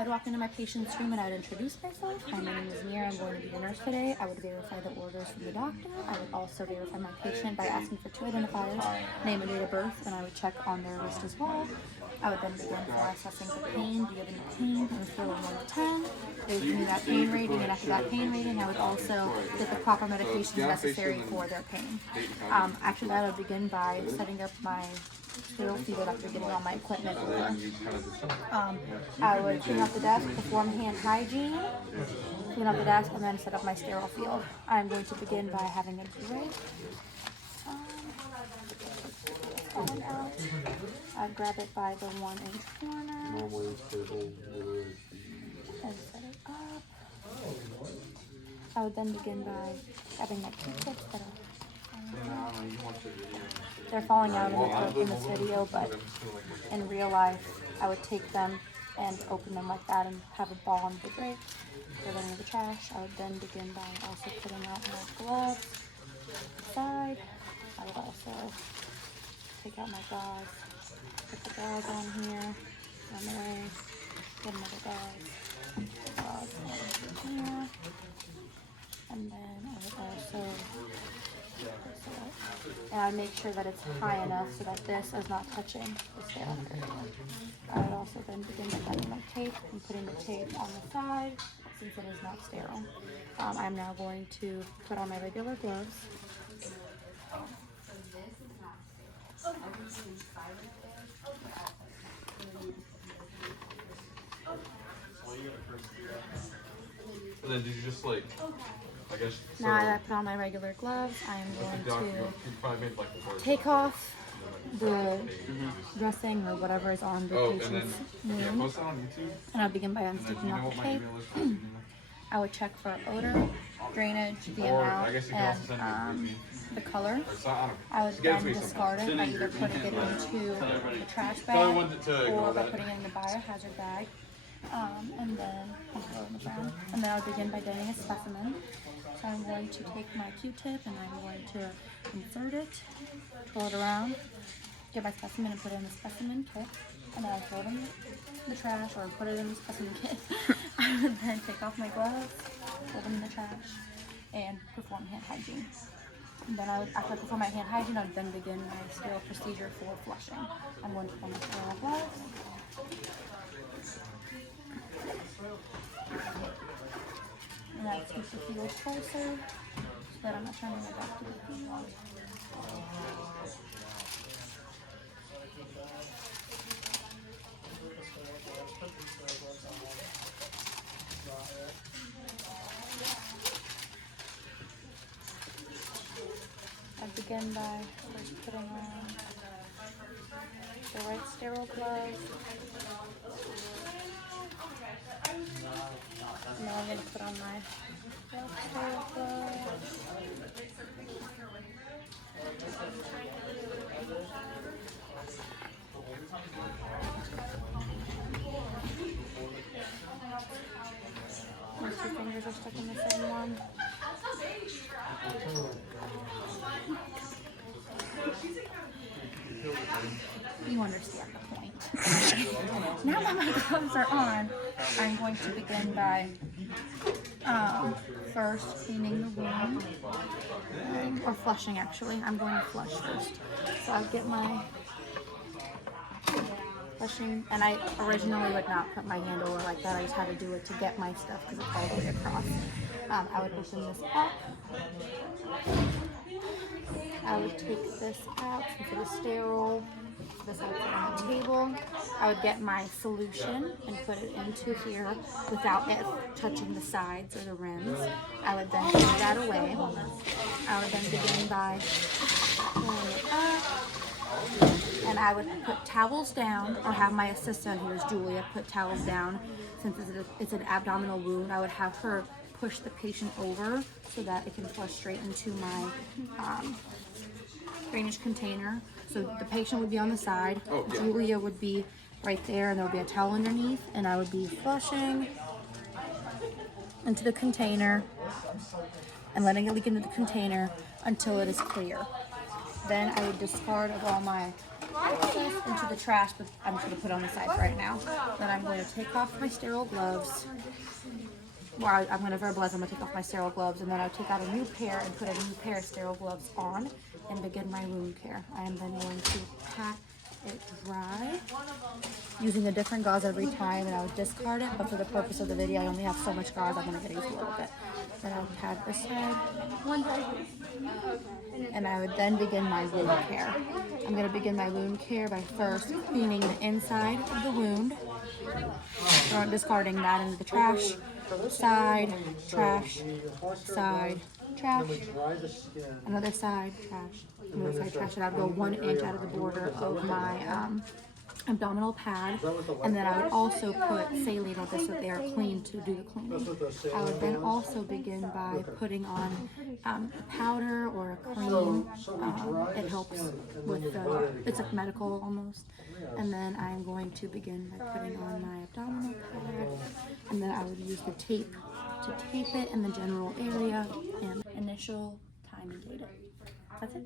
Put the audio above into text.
I would walk into my patient's room and I would introduce myself. Hi, my name is Mira. I'm going to be your nurse today. I would verify the orders from the doctor. I would also verify my patient by asking for 2 identifiers, name and date of birth, and I would check on their wrist as well. I would then begin by assessing the pain. Do you have any pain? On a scale of 1 to 10. They would give me that pain rating, and after that pain rating, I would also get the proper medications necessary for their pain. After that, I would begin by setting up my sterile feeder after getting all my equipment over. I would clean up the desk, perform hand hygiene, clean up the desk, and then set up my sterile field. I'm going to begin by having a break. One out. I'd grab it by the 1-inch corner and set it up. I would then begin by grabbing my Q-tips that are they're falling out in this video, but in real life, I would take them and open them like that and have a ball on the drink, throw them in the trash. I would then begin by also putting out my gloves inside. I would also take out my gauze, put the gauze on here, on the way, get another gauze on here, and then I would also and I make sure that it's high enough so that this is not touching the sterile area. I would also then begin by cutting my tape and putting the tape on the side since it is not sterile. I'm now going to put on my regular gloves. And then did you just like, I guess. So now that I put on my regular gloves, I am going to take off the dressing or whatever is on the patient's wound. And I'll begin by unsticking off the tape. I would check for odor, drainage, the amount, and the color. I would then discard it by either putting it into the trash bag or by putting it in the biohazard bag. And then I'll throw it in the ground. And then I'll begin by getting a specimen. So I'm going to take my Q-tip and I'm going to insert it, pull it around, get my specimen and put it in the specimen kit. And then I'll throw it in the trash or put it in the specimen kit. I would then take off my gloves, throw them in the trash, and perform hand hygiene. And then after I perform my hand hygiene, I would then begin my sterile procedure for flushing. I'm going to put on my sterile gloves. And I'll keep the field closer so that I'm not turning my back to the field. I begin by first putting on the right sterile gloves. Now I'm going to put on my left sterile gloves. My 2 fingers are stuck in the same one. You understand the point. Now that my gloves are on, I'm going to begin by first cleaning the wound, or flushing actually. I'm going to flush first. So I'll get my flushing, and I originally would not put my hand over like that. I just had to do it to get my stuff because it's all the way across. I would open this up. I would take this out since it is sterile. This I would put on the table. I would get my solution and put it into here without it touching the sides or the rims. I would then throw that away. I would then begin by pulling it up. And I would put towels down, or have my assistant, who is Julia, put towels down. Since it's an abdominal wound, I would have her push the patient over so that it can flush straight into my drainage container. So the patient would be on the side, Julia would be right there, and there would be a towel underneath, and I would be flushing into the container and letting it leak into the container until it is clear. Then I would discard of all my excess into the trash, but I'm just going to put it on the side right now. Then I'm going to take off my sterile gloves. Well, I'm going to verbalize, I'm going to take off my sterile gloves, and then I'll take out a new pair and put a new pair of sterile gloves on and begin my wound care. I am then going to pat it dry using a different gauze every time, and I would discard it, but for the purpose of the video I only have so much gauze, I'm going to get used a little bit. Then I'll pat this side, and I would then begin my wound care. I'm going to begin my wound care by first cleaning the inside of the wound, discarding that into the trash, side, trash, side, trash, another side, trash, another side, trash, and I'd go 1 inch out of the border of my abdominal pad, and then I would also put saline on this so they are clean to do the cleaning. I would then also begin by putting on a powder or a cream. It helps with the, it's like medical almost. And then I'm going to begin by putting on my abdominal pad, and then I would use the tape to tape it in the general area and initial time and date it. That's it.